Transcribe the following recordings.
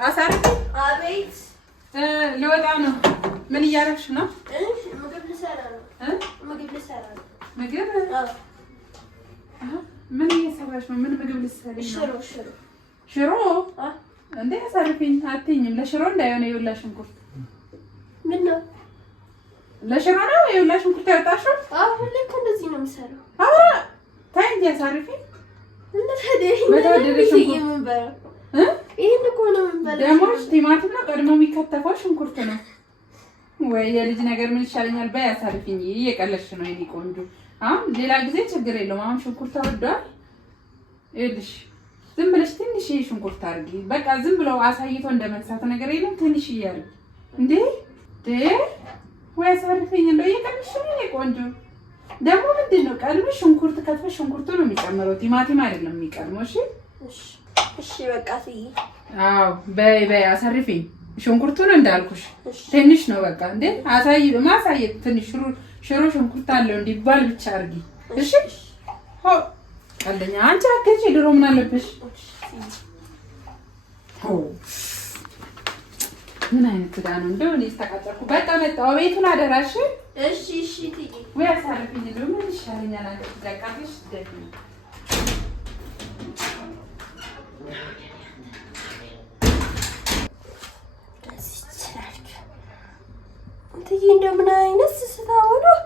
አሳርፊ። አቤት ልወጣ ነው። ምን እያደረግሽ ነው? ምግብ ልሰራ ነው። ምግብ ልሰራ ነው። ምግብ? ምን እየሰራሽ ነው? ምን ምግብ ልትሰሪ ነው? ሽሮ እንዴ? አሳርፊኝ አትይኝም? ለሽሮ እንዳይሆነ ይኸውልሽ ሽንኩርት። ምን ነው? ለሽሮ ነው ይኸውልሽ ሽንኩርት ያወጣሽው? ሁሌ እኮ እንደዚህ ነው የምሰራው። ተይ እንጂ አሳርፊኝ። ይሄን እኮ ነው የምንበላው። ደግሞ ቲማቲም ነው ቀድሞ የሚከተፈው ሽንኩርት ነው ወይ? የልጅ ነገር ምን ይሻለኛል? በይ አሳርፊኝ። እየቀለድሽ ነው የኔ ቆንጆ። አሁን ሌላ ጊዜ ችግር የለውም። አሁን ሽንኩርት ተወዷል። ይኸውልሽ ዝም ብለሽ ትንሽ ሽንኩርት አድርጊ። በቃ ዝም ብለው አሳይቶ እንደመንሳት ነገር የለም። ትንሽ እያደረግሽ እንዴ ወይ አሳርፊኝ። እንደው እየቀለድሽ ነው የኔ ቆንጆ። ደግሞ ምንድን ነው ቀድመሽ ሽንኩርት ከትፈሽ ሽንኩርቱ ነው የሚጨምረው፣ ቲማቲም አይደለም የሚቀድመው። እሺ በቃ ትይ። አዎ በይ አሳርፊኝ። ሽንኩርቱን እንዳልኩሽ ትንሽ ነው በቃ። እንዴ ማሳየት ትንሽ ሽሮ ሽንኩርት አለው እንዲባል ብቻ አድርጊ እሺ። ቀለኛ አንቺ አትሄጂ። ድሮ ምን አለብሽ? ምን አይነት ዕዳ ነው እንደው እኔ ተቃጠልኩ። በቃ መጣሁ። ቤቱን አደራሽ። እሺ ትይ። ወይ አሳርፊኝ። እንደው ምን ይሻለኛል? አንቺ ዘቃሽ ደግ ትይ። እንደምን አይነት ስስታው ነው?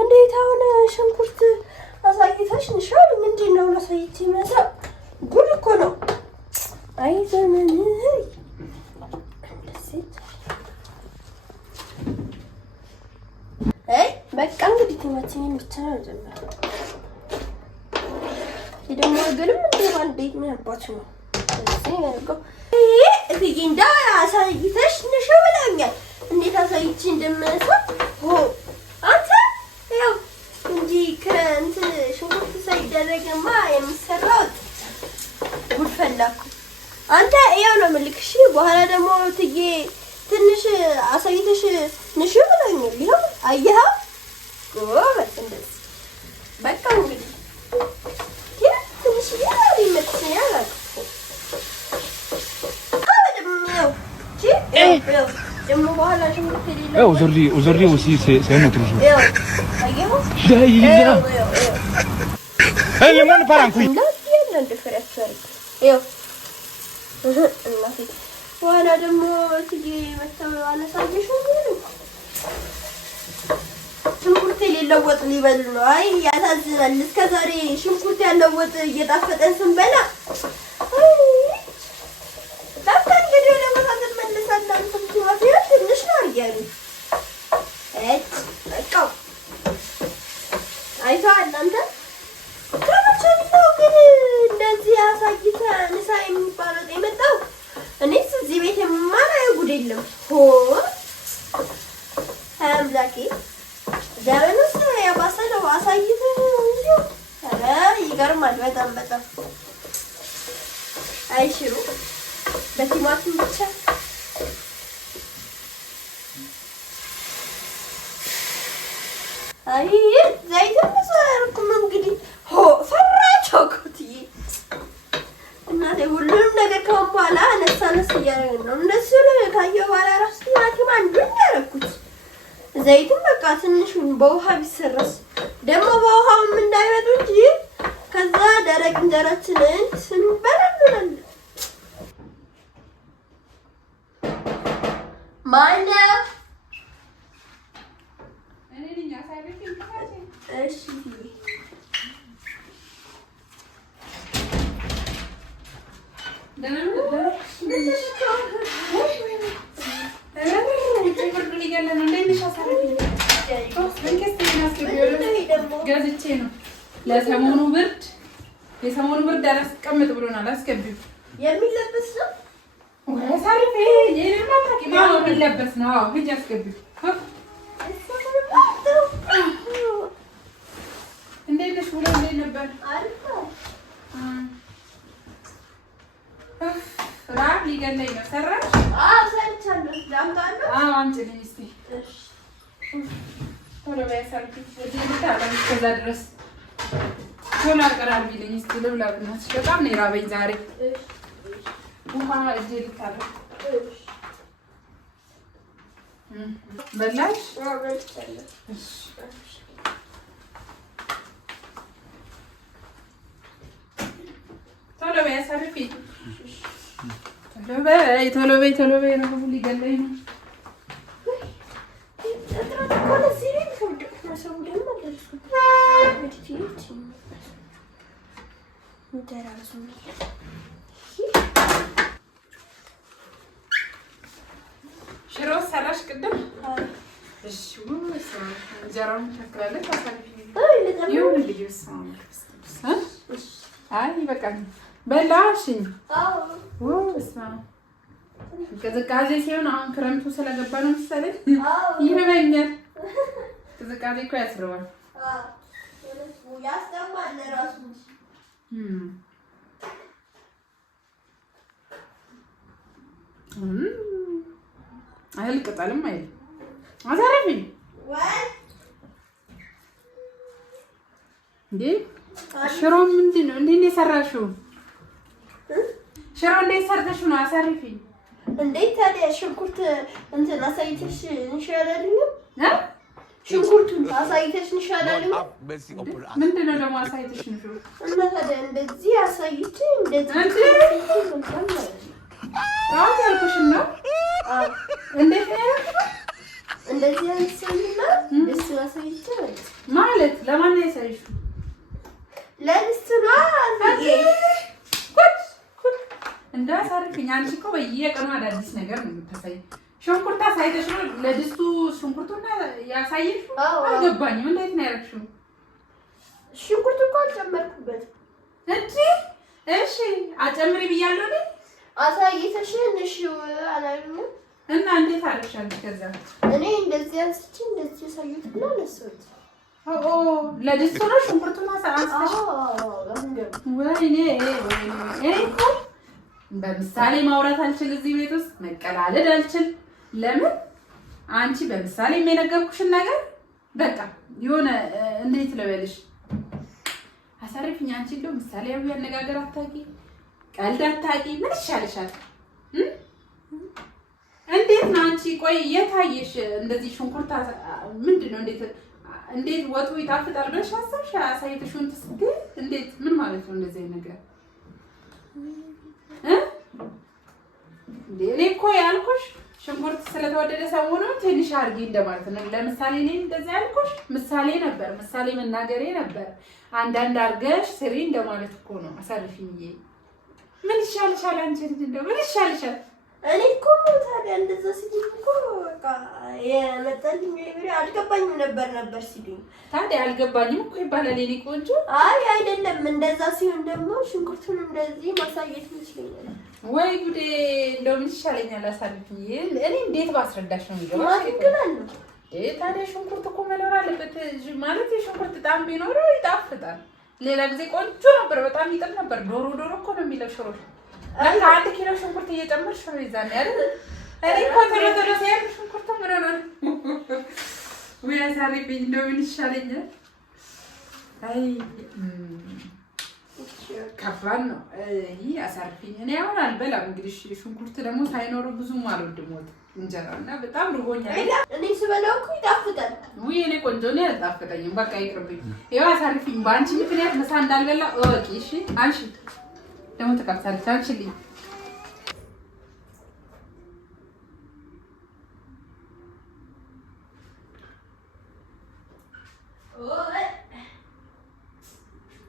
እንዴት አሁን ሽንኩርት አሳይተሽ ንሻል? ምንድን ነው ላሳይት ይመጣ? ጉድ እኮ ነው። አይ ዘመን በቃ እንግዲህ ቲማቲም ብቻ ነው ጀመረ። ይሄ ደግሞ ግልም እንዴት ምን አባቱ ነው እዚህ ያርገው። እዚህ እንዳ አሳይተሽ ንሻው ብላኛል። እንዴት አሳይቼ እንደምነሳ አንተ ያው እንጂ ከእንትን ሽንኩርት ሳይደረግማ የሚሰራው ጉድ ፈላኩ። አንተ ያው ነው የምልክሽ። በኋላ ደግሞ ትዬ ትንሽ አሳይተሽ ንሽ ብለኛል። ይኸው አየኸው ጎበዝ። እንደዚህ በቃ እንግዲህ ትንሽ ይመስለኛል። aujourd'hui aussi c'est un autre jour. Le monde part en couille. ዋላ ደግሞ ትዬ መተው አነሳየሽ ነው። ሽንኩርት የሌለው ወጥ ሊበሉ ነው። አይ ያሳዝናል። እስከዛሬ ሽንኩርት ያለው ወጥ እየጣፈጠን ስንበላ በቃ እንግዲህ ወደ ቦታ እንመለሳለን። ትንሽ ነው አርያሉ በቃ አይተዋል። አንተ ከመቼም ነው ግን እንደዚህ አሳይተ ንሳ የሚባለው የመጣው? እኔስ እዚህ ቤት የማላየው ጉድ የለም። አምላኬ ዳረነስ ያባሰለው አሳይተ እንዴ! ኧረ ይገርማል በጣም አይሽሩ በቲማቲም ብቻ አይ ዘይት መስዋዕትኩም እንግዲህ ፈራቸው ኮትዬ እናቴ። ሁሉንም ነገር ከሆነ በኋላ አነሳነስ እያደረግን ነው። እነሱ ካየሁ በኋላ ራሱ ቲማቲም አንዱን ያደረኩት ዘይቱን በቃ ትንሹን በውሃ ቢሰረስ ደግሞ በውሃውም እንዳይመጡ እንጂ ከዛ ደረቅ እንጀራችንን ስንበላለን። ማነው? እኔ ነኝ። አሳርፊኝ። እሺ ገዝቼ ነው ለሰሞኑ ብርድ። የሰሞኑ ብርድ አላስቀምጥ ብሎናል። አስገቢው። የሚለበስ ነው አሳርፊ። የሚለበስ ነው። አዎ ሂጂ አስገቢው። እንዴት ነሽ? ውሎ እንዴት ነበር? ራብ ሊገለኝ ነው። ሰራሽ? ሰርቻለሁ። ላምጣለሁ? አምጪልኝ እስኪ። ቶሎ በይ አሳርፊ። እስከዛ ድረስ ቶሎ አቀራርቢልኝ እስኪ ልብላ። በእናትሽ በጣም ነው የራበኝ ዛሬ። ውሃ እጄ ልታረግ በላሽ? ቶሎ በይ አሳርፊ። ቶሎ በይ ነው ሊገለኝ ነው። ሽሮ ሰራሽ ቅድም? እሺ እንጀራውን ታክላለች። አይ ይበቃል። በላሽኝ። ቅዝቃዜ ሲሆን አሁን ክረምቱ ስለገባ ነው መሰለኝ ይርበኛል። ቅዝቃዜ እኮ ያስርባል። እህል ቅጠልም አይደል? አሳረፊኝ እንዴ! ሽሮ ምንድን ነው? እንዴት ነው የሰራሽው? ሽሮ እንዴት ሰርተሽው ነው? አሳረፊኝ። እንዴት ታዲያ ሽንኩርት እንትን አሳይተሽ እንሻላለን? ሽንኩርቱን አሳይተሽ እንሻላለን? ምንድን ነው ደግሞ አሳይተሽ ነው? እና ታዲያ እንደዚህ አሳይቼ እንደዚህ አሁን ያልኩሽን ነው። እንዴት ነው እንደዚህ አንሰኝና ደስ አሳይቼ ማለት ለማን ነው ያሳይሽው? ለልስና እንዳሳርፍኝ። አንቺ እኮ በየቀኑ አዳዲስ ነገር ነው የምታሳይ። ሽንኩርት አሳይተሽ ነው ለድስቱ ሽንኩርቱን ያሳየሽው? አልገባኝም። እንዴት ነው ያደረግሽው? ሽንኩርቱ እኮ አልጨመርኩበትም እንጂ። እሺ አጨምሪ ብያለሁ እኔ። አሳይተሽን እሺ አላልኩም እና እንዴት አደረግሻለሽ? ከዛ እኔ እንደዚህ አንስቼ እንደዚህ ያሳዩትና ለሰውት ለድስቱ ነው ሽንኩርቱን አንስተሽ? ወይኔ እኔ እኮ በምሳሌ ማውራት አልችል፣ እዚህ ቤት ውስጥ መቀላለድ አልችል። ለምን አንቺ በምሳሌ የነገርኩሽን ነገር በቃ የሆነ እንዴት ልበልሽ፣ አሳርፊኝ። አንቺ እንደው ምሳሌያዊ አነጋገር አታውቂ፣ ቀልድ አታውቂ። ምን ይሻልሻል? እንዴት ነው አንቺ? ቆይ የታየሽ እንደዚህ ሽንኩርት ምንድን ነው? እንዴት ወጡ ይጣፍጣል ብለሽ አሰብሽ? አሳይተሽውን ስትይ እንዴት? ምን ማለት ነው እንደዚህ ነገር? እኔ እኮ ያልኩሽ ሽንኩርት ስለተወደደ ሰሞኑን ትንሽ አድርጊ እንደማለት ነው። ለምሳሌ እኔ እንደዚህ ያልኩሽ ምሳሌ ነበር፣ ምሳሌ መናገሬ ነበር። አንዳንድ አድርገሽ ስሪ እንደማለት እኮ ነው። አሳርፊኝ። ምን ይሻልሻል አንቺ ልጅ? እንደው ምን ይሻልሻል? እኔ እኮ ታዲያ እንደዛ ሲል እኮ በቃ የመጣልኝ ይብሪ አልገባኝም ነበር ሲሉኝ፣ ታዲያ አልገባኝም እኮ ይባላል የኔ ቆንጆ። አይ አይደለም፣ እንደዛ ሲሆን ደግሞ ሽንኩርቱን እንደዚህ ማሳየት ይችላል። ወይ ጉዴ! እንደው ምን ይሻለኛል? አሳልፍኝ። እኔ እንዴት ባስረዳሽ ነው የሚገባው? ማትከላል ታዲያ ሽንኩርት እኮ መኖር አለበት ማለት የሽንኩርት ጣዕም ቢኖረው ይጣፍጣል። ሌላ ጊዜ ቆንጆ ነበር፣ በጣም ይጥም ነበር። ዶሮ እኮ ነው የሚለው ሽሮ። ለካ 1 ኪሎ ሽንኩርት እየጨመርሽ ነው ይዛኔ አይደል? እኔ እኮ ቶሎ ሲያልቅ ሽንኩርቱ ምን ሆነ ነው? ወይ አሳልፍኝ። እንደው ምን ይሻለኛል? አይ ከባድ ነው። ይሄ አሳርፊኝ። እኔ አሁን አልበላም። እንግዲህ ሽንኩርት ደግሞ ሳይኖረው ብዙም አልወድም ወጥ እንጀራ እና በጣም ርቦኛል። እኔ ስበላው እኮ ይጣፍጣል። ውይ እኔ ቆንጆ ነው ያጣፍጠኝም። በቃ ይቅርብኝ። ይኸው አሳርፊኝ። በአንቺ ምክንያት ምሳ እንዳልበላ እወቂ እሺ። አንቺ ደግሞ ተቀብታለች። አንቺልኝ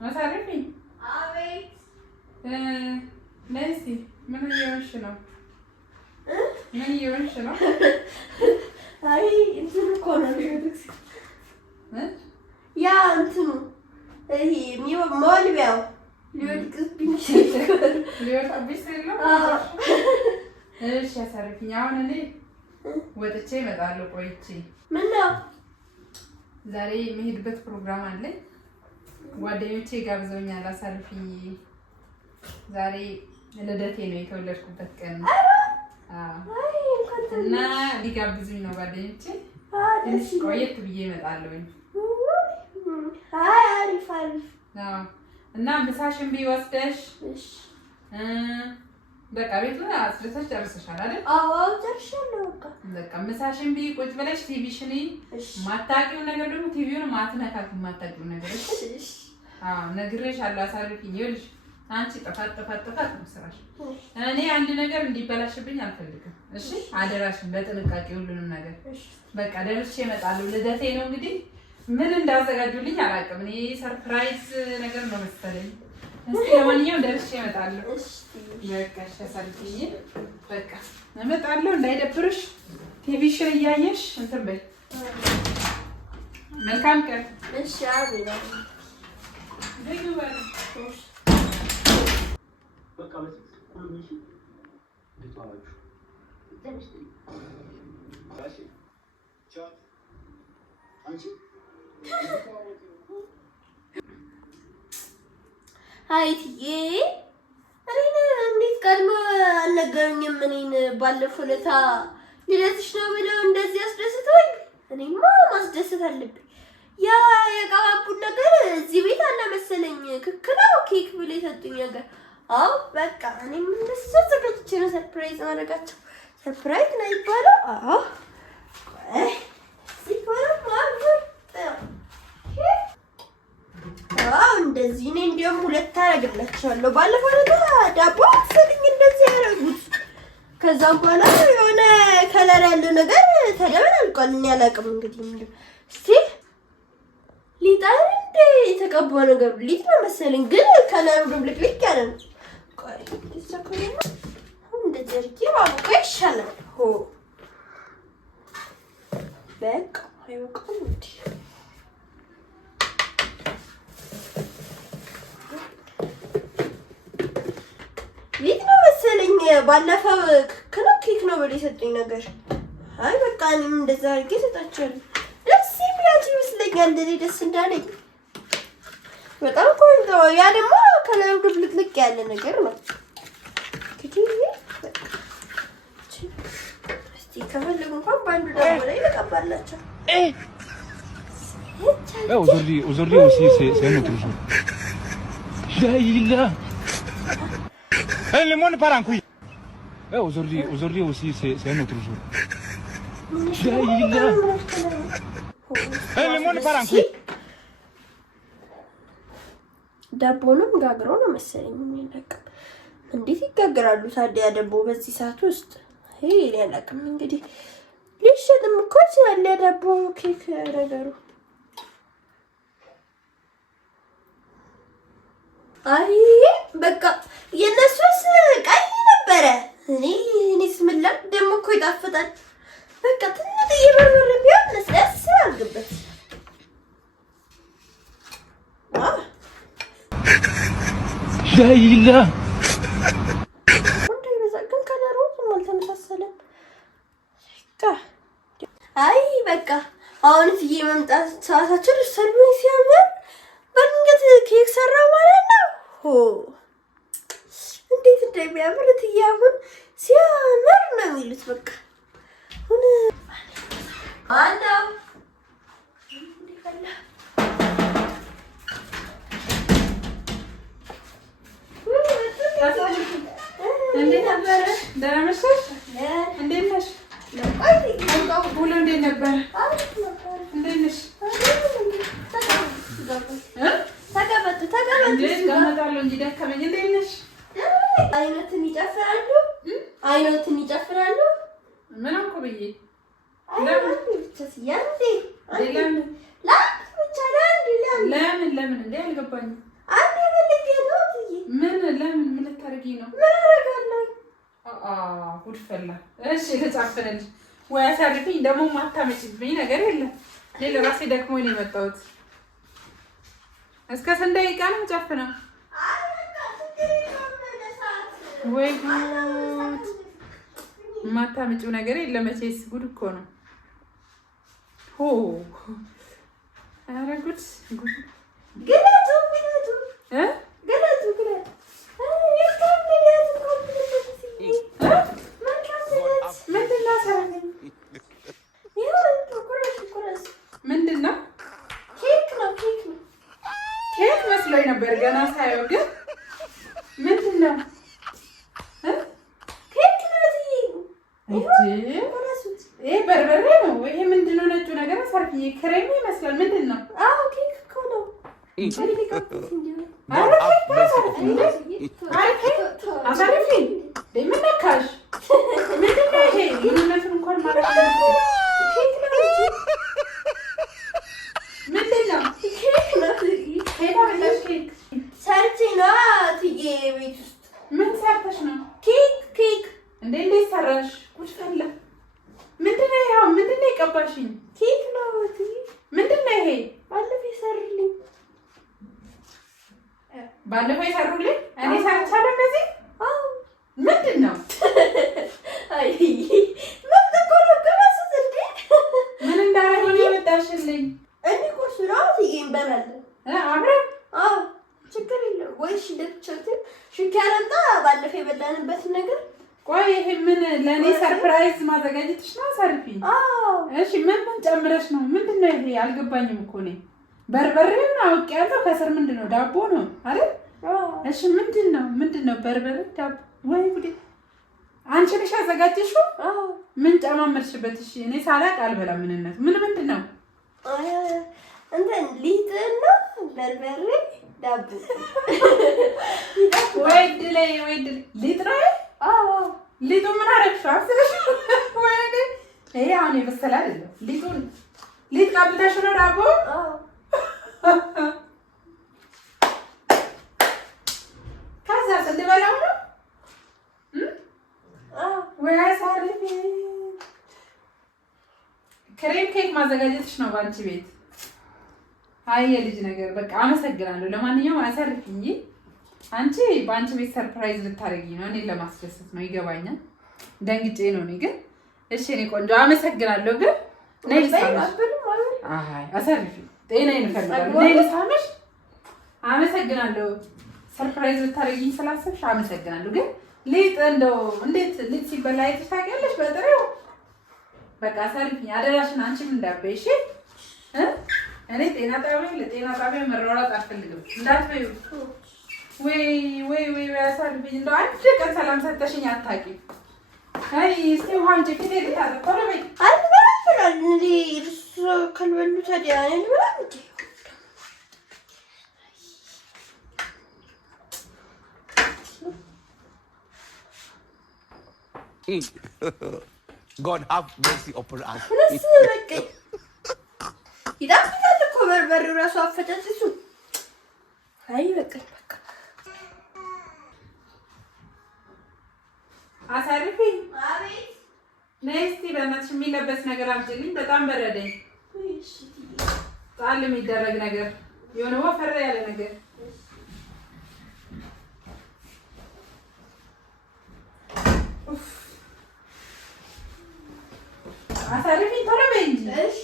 አሳርፊኝ። አቤት ነሲ ምን እየሆንሽ ነው? ምን እየሆንሽ ነው? አይ እንትኑ እኮ ነው ያ እንትኑ ይሄ ሞልቢያው ሊወድቅብኝ ነው። እሺ አሳርፊኝ። አሁን እኔ ወጥቼ እመጣለሁ ቆይቼ። ምነው? ዛሬ የምሄድበት ፕሮግራም አለኝ። ጓደኞቼ ጋብዘውኛል። አሳርፊኝ። ዛሬ ልደቴ ነው፣ የተወለድኩበት ቀን ነው እና ሊጋብዙኝ ነው ጓደኞቼ። ትንሽ ቆየት ብዬ እመጣለሁኝ። አይ አሪፍ እና ምሳሽን ቢወስደሽ በቃ ቤት ላይ አስደሰች ጨርሰሻል አይደል? አዎ ጨርሻለሁ። በቃ ምሳሽን ቢ ቁጭ ብለሽ ቲቪሽን ማታቂው ነገር ደግሞ ቲቪውን ማትነካክ ማታቂው ነገር እሺ። ነግሬሻለሁ። አሳርፊኝ ይልሽ አንቺ ጥፋት ነው ስራሽ። እኔ አንድ ነገር እንዲበላሽብኝ አልፈልግም። እሺ አደራሽን በጥንቃቄ ሁሉንም ነገር በቃ ደርሼ እመጣለሁ። ልደቴ ነው እንግዲህ ምን እንዳዘጋጁልኝ አላውቅም። እኔ ሰርፕራይዝ ነገር ነው መሰለኝ። እስኪ ለማንኛውም ደርሼ እመጣለሁ። በቃ አሳልፊኝ። በቃ እመጣለሁ። እንዳይደብርሽ ቲቪሽን እያየሽ እንትን በይ። መልካም ቀን። እሺ አቤላ በቃ ሁሉ ሚሽ ልትዋላችሁ ጋሽ ቻ አንቺ አይትዬ እኔን እንዴት ቀድሞ አልነገሩኝም? እኔን ባለፈው ዕለት ልደትሽ ነው ብለው እንደዚህ አስደስተውኝ እኔማ ማስደሰት አለብኝ። ያ የቀባቡን ነገር እዚህ ቤት አለ መሰለኝ። ክክ ነው ኬክ ብሎ የሰጡኝ ነገር። አዎ በቃ እኔም እንደሱ ዘጋጅቼ ነው ሰርፕራይዝ ማድረጋቸው። ሰርፕራይዝ ነው ይባላል። አዎ እንደዚህ እኔ እንዲያውም ሁለት አደርግላቸዋለሁ። ባለፈው ነገር ዳቦ መሰለኝ እንደዚህ ያደረጉት። ከዛም በኋላ የሆነ ከለር ያለው ነገር ተደበላልቋል። እኔ አላውቅም እንግዲህ ምንድን እስቲ ሊጣን እንደ የተቀባው ነገር ሊጥ ነው መሰለኝ፣ ግን ከለሩ ድብልቅልቅ ያለ ነው። ቆይ ተሰከረና እንደዚህ አድርጌ ማብቀ ይሻላል። ሆ በቃ አይበቃም እንዴ? ሊጥ ነው መሰለኝ። ባለፈው ኬክ ነው ብሎ የሰጡኝ ነገር። አይ በቃ እኔም እንደዛ አድርጌ እሰጣቸዋለሁ። ደስ የሚላችሁ ይመስለኛል። እንደዚህ ደስ እንዳለኝ በጣም ቆንጆ። ያ ደግሞ ከለሩ ድብልቅልቅ ያለ ነገር ነው። እስቲ ከፈለጉ እንኳን በአንዱ ዳቦ ላይ ልቀባላቸው። aujourd'hui aussi c'est un autre jour. Là le monde part en couille. Aujourd'hui aussi c'est un autre jour. Là le monde part en couille. ዳቦንም ጋግረው ነው መሰለኝ የሚያለቅም። እንዴት ይጋግራሉ ታዲያ ዳቦ በዚህ ሰዓት ውስጥ? ይሄ ሊያለቅም እንግዲህ ሊሸጥም እኮ ይችላል ዳቦ ኬክ ነገሩ። አይ በቃ የነሱስ ቀይ ነበረ። እኔስ ምን ላድርግ ደግሞ እኮ ይጣፍጣል። በቃ ትንሽ በርበሬ ቢሆን ለስለስ አድርግበት። ላይላ እንዴ በዛቅን ከለሩ አልተመሳሰለም። አይ በቃ አሁን እትዬ መምጣት ሰዓታችን ሰርቪስ ሲያምር በድንገት ኬክ ሰራ ማለት ነው። ሆ እንዴት እንደሚያምር እትዬ አሁን ሲያምር ነው የሚሉት። በቃ አሁን እንዴት ነበር? ደህና መሸሽ? እንዴት ነሽ? ውሎ እንዴት ነበር? እንዴት ነሽ? ተቀመጣለሁ እንጂ ደከመኝ። እንዴት ነሽ? አይኖትን ይጨፍራሉ። ምን አልኩ ብዬ ለምን እንዴ አልገባኝም። ምን ልታረጊ ነው? ጉድ ፈላ። እሺ ተጻፈነልሽ ወይ አሳርፊኝ። ደግሞ ማታመጭብኝ ነገር የለም። ለራሴ ደክሞኝ ነው የመጣሁት። እስከ ስንት ደቂቃ ነው የምጨፍነው? ወይ ጉድ! ማታመጭው ነገር የለም መቼስ። ጉድ እኮ ነው። ሆ ኧረ ጉድ ግለቱ ምንድን ነው? ኬክ መስሎኝ ነበር ገና ሳየው። ግን ምንድን ነው? ይሄ በርበሬ ነው። ይሄ ምንድን ነው? ነጩ ነገር አሳርፊኝ። ክሬም ይመስላል። ምንድን ነው? አዎ ኬክ እኮ ነው። አሳርፊኝ። ምን ነካሽ? ምንድን ነው ይሄ? ምንነቱን እንኳን ማለት ነው። ምንድን ነው? ኬክ ነው። ኬክ አበላሽ? ኬክ ሰርቼ ነው እትዬ ቤት ውስጥ። ምን ሰርተሽ ነው? ኬክ እንዴት ሰራሽ? ቁጭ ፈላ። ምንድን ነው ይሄ? ምንድን ነው የቀባሽኝ? ኬክ ነው እትዬ። ምንድን ነው ይሄ? ባለፈው ይሰሩልኝ። ባለፈው ይሰሩልኝ? እኔ ሰርቻለሁ እንደዚህ? አዎ። ምንድን ነው? አይ ምን ተቆረቀረስ እንዴ? ምን እንዳረገኝ የመጣሽልኝ? እኔ ቁርስ ነው እትዬ እንበላለን። አብረን? አዎ ችግር የለም። ወይሽ ደብቸት ሽካራንታ ባለፈው የበላንበት ነገር። ቆይ ይሄ ምን ለኔ ሰርፕራይዝ ማዘጋጀትሽ ነው? ሰርፊኝ። አዎ እሺ ምን ጨምረሽ ነው? ምንድነው ይሄ? አልገባኝም እኮ እኔ። በርበሬውን አውቄያለሁ። ከስር ምንድነው? ዳቦ ነው አይደል? እሺ ምንድነው? በርበሬ ዳቦ? ወይ ጉዴ! አንቺ ነሽ ያዘጋጀሽው? አዎ። ምን ጨማመርሽበት? እሺ እኔ ሳላቅ አልበላም። ምንነቱ ምንድነው? እንትን ሊጥና በርበሬ ዳቦ። ወይ ድሌ ሊጥ ነው? አዎ። ሊጡ ምን አደረግሽው? አፍስለሽ? ወይኔ ይሄ አሁን የበሰለ አይደለም። ሊጥ ቀብተሽ ነው ዳቦ? አዎ። ከዛ ስንበላው ነው? አዎ። ወይ አሳርፊ። ክሬም ኬክ ማዘጋጀትሽ ነው ባንቺ ቤት? አይ የልጅ ነገር በቃ አመሰግናለሁ። ለማንኛውም አሳርፊኝ። አንቺ በአንቺ ቤት ሰርፕራይዝ ልታደርጊ ነው፣ እኔን ለማስደሰት ነው። ይገባኛል። ደንግጬ ነው እኔ ግን። እሺ እኔ ቆንጆ አመሰግናለሁ። ግን ነይ ልሳምሽ። አይ አሳርፊ። ጤናዬን እፈልጋለሁ። ነይ ልሳምሽ። አመሰግናለሁ። ሰርፕራይዝ ልታደርጊኝ ስላሰብሽ አመሰግናለሁ። ግን ሊጥ እንደው እንዴት ሊጥ ሲበላ አይተሽ ታውቂያለሽ? በጥሬው በቃ አሳርፊኝ አደራሽን። አንቺም እንዳትበይ እሺ? እኔ ለጤና ጣቢያ መሯሯጥ አልፈልግም። እንዳትበይው። ወይ አሳርፊኝ። እንደው አንድ ቀን ሰላም ሰተሽኝ አታውቂም። አይ እስኪ ውሃ እንጂ ፊቴ ልታጠብ። ቶሎ በይ። አልበላም እንዴ? እርሶ ካልበሉ ታዲያ እኔ ልበላ እንዴ? God have mercy upon us. ይጣፍጣል እኮ በርበሬው ራሱ አፈጫጭሱ። አይ በቃ አሳርፊኝ። አቤት። ነይ እስኪ በእናትሽ የሚለበስ ነገር አምጪልኝ። በጣም በረደኝ። ጣል የሚደረግ ነገር የሆነ ወፈር ያለ ነገር። አሳርፊኝ። ቶሎ በይ እንጂ። እሺ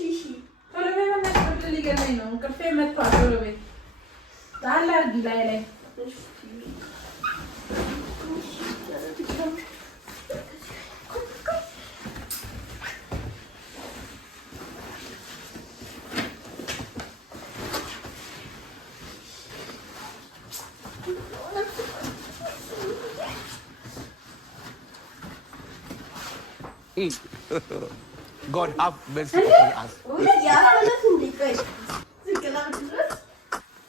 ቶሎ በይ በእናትሽ። ብርድ ሊገለኝ ነው። እንቅልፌ መጥቷል። ቶሎ በይ። ጣል አድርጊ ላይ God have mercy upon us.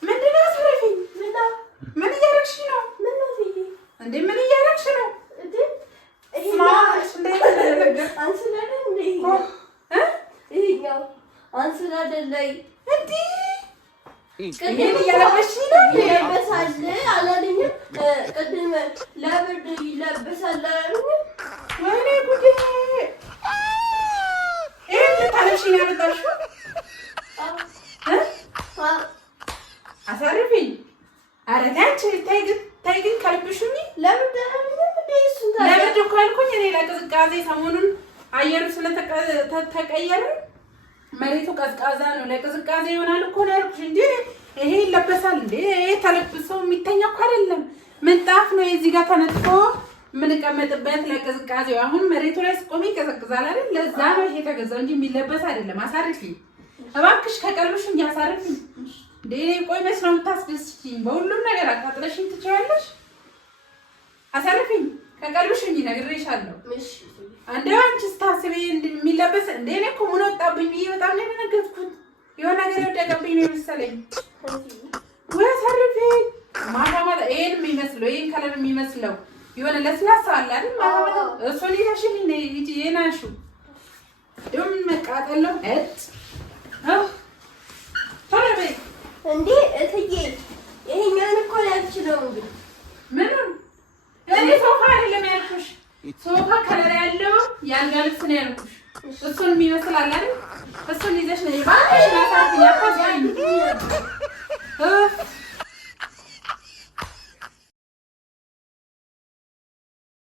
ምንድን ነው? አሳርፊኝ። ምን እያደረግሽ ነው? እንዴ ምን እያደረግሽ ነው? ይሄን እያለበሽኝ ነው? ይለበሳል አላለኝም? ቅድም ለብርድ ይለበሳል አላለኝም? ወይኔ ጉዴ! ይሄን ልታለብሽኝ ያመጣሽው? አሳርፊኝ። ኧረ ተይ ግን ከልብሽኝ። ለብርድ እኮ ያልኩኝ እኔ ለቅዝቃዜ ሰሞኑን አየሩ ስለተቀየረ መሬቱ ቀዝቃዛ ነው። ለቅዝቃዜ ይሆናል እኮ ነው ያልኩሽ እንጂ ይሄ ይለበሳል እንዴ? ይሄ ተለብሶ የሚተኛ እኮ አይደለም። ምንጣፍ ነው የዚህ ጋር ተነጥፎ የምንቀመጥበት ለቅዝቃዜው። አሁን መሬቱ ላይ ስቆሚ ይቀዘቅዛል አይደል? ለዛ ነው ይሄ የተገዛው እንጂ የሚለበስ አይደለም። አሳርፊኝ እባክሽ፣ ከቀልብሽ እንጂ አሳርፊኝ። እንዴ ቆይ መች ነው የምታስደስችኝ? በሁሉም ነገር አቃጥለሽኝ ትችያለሽ። አሳርፊኝ ከቀልብሽኝ ነግሬሻለሁ። እሺ እንደው አንቺ ስታስቢ እንደሚለበስ እንደ እኔ እኮ ምን ወጣብኝ ብዬ በጣም ነው የደነገጥኩት። የሆነ ነገር የወደቀብኝ ነው የመሰለኝ። ወይ አሳርፊ ማታ ይሄን የሚመስለው ይሄን ከለር የሚመስለው የሆነ ለስላሳ አለ አይደል? ማታ እሱን ይዘሽልኝ ነይ እንጂ የናሹ ደም መቃጠል ነው ታረበይ እንዴ እትዬ ይሄኛውን እኮ ያልችለው እንግዲህ ምንም እኔ ሶፋ አይደለም ያልኩሽ ሶፋ ከለር ያለው ያልጋ ልብስ ነው ያልኩሽ እሱን የሚመስል አለ አይደል እሱን ይዘሽ ነይ ባክሽ ማሳፍ ያፋዛኝ